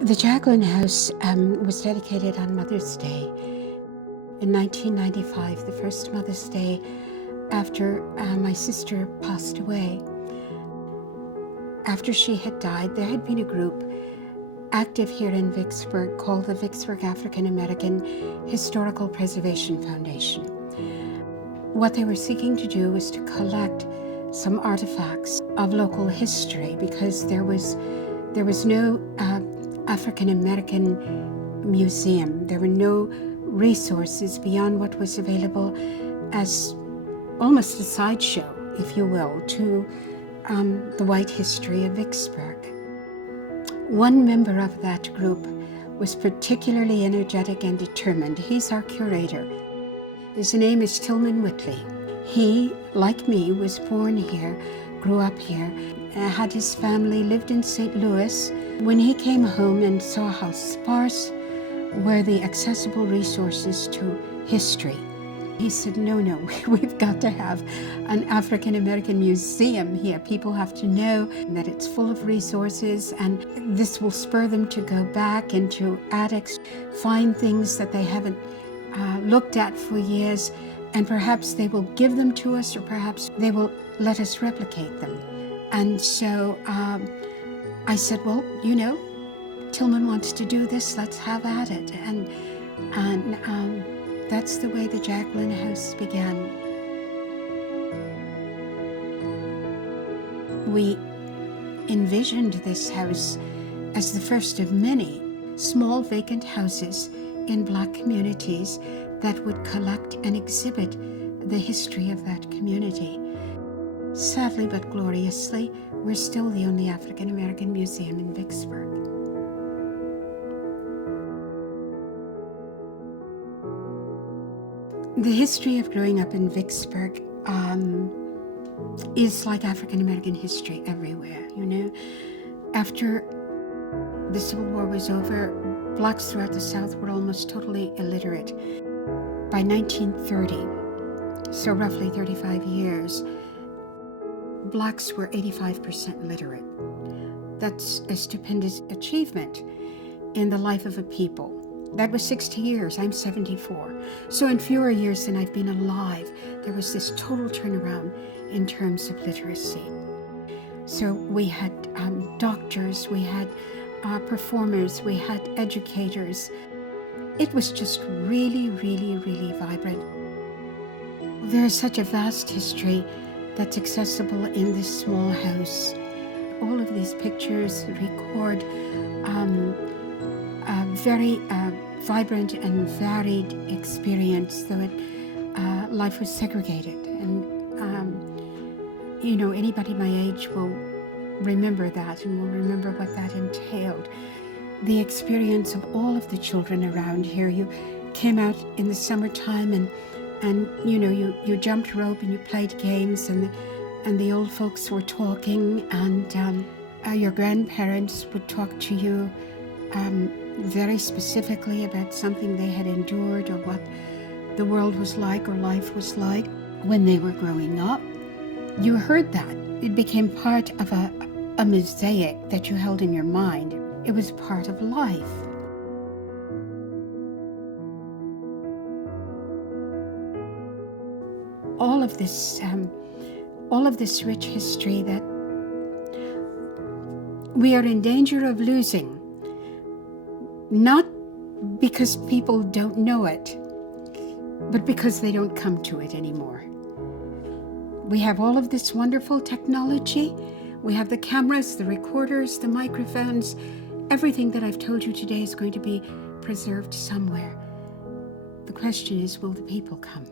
The Jaqueline House was dedicated on Mother's Day in 1995, the first Mother's Day after my sister passed away. After she had died, there had been a group active here in Vicksburg called the Vicksburg African American Historical Preservation Foundation. What they were seeking to do was to collect some artifacts of local history, because there was no African American museum. There were no resources beyond what was available as almost a sideshow, if you will, to the white history of Vicksburg. One member of that group was particularly energetic and determined. He's our curator. His name is Tillman Whitley. He, like me, was born here, grew up here, had his family, lived in St. Louis. When he came home and saw how sparse were the accessible resources to history, he said, no, we've got to have an African American museum here. People have to know that it's full of resources, and this will spur them to go back into attics, find things that they haven't looked at for years, and perhaps they will give them to us, or perhaps they will let us replicate them. And so I said, well, Tillman wants to do this, let's have at it. And that's the way the Jaqueline House began. We envisioned this house as the first of many small vacant houses in Black communities that would collect and exhibit the history of that community. Sadly but gloriously, we're still the only African American museum in Vicksburg. The history of growing up in Vicksburg is like African American history everywhere, After the Civil War was over, Blacks throughout the South were almost totally illiterate. By 1930, so roughly 35 years, Blacks were 85% literate. That's a stupendous achievement in the life of a people. That was 60 years. I'm 74. So in fewer years than I've been alive, there was this total turnaround in terms of literacy. So we had doctors, we had performers, we had educators. It was just really, really, really vibrant. There is such a vast history that's accessible in this small house. All of these pictures record a very vibrant and varied experience, though life was segregated. And, anybody my age will remember that and will remember what that entailed. The experience of all of the children around here. You came out in the summertime and you jumped rope and you played games, and the old folks were talking, and your grandparents would talk to you very specifically about something they had endured, or what the world was like or life was like when they were growing up. You heard that. It became part of a mosaic that you held in your mind. It was part of life. All of this rich history that we are in danger of losing, not because people don't know it, but because they don't come to it anymore. We have all of this wonderful technology. We have the cameras, the recorders, the microphones. Everything that I've told you today is going to be preserved somewhere. The question is, will the people come?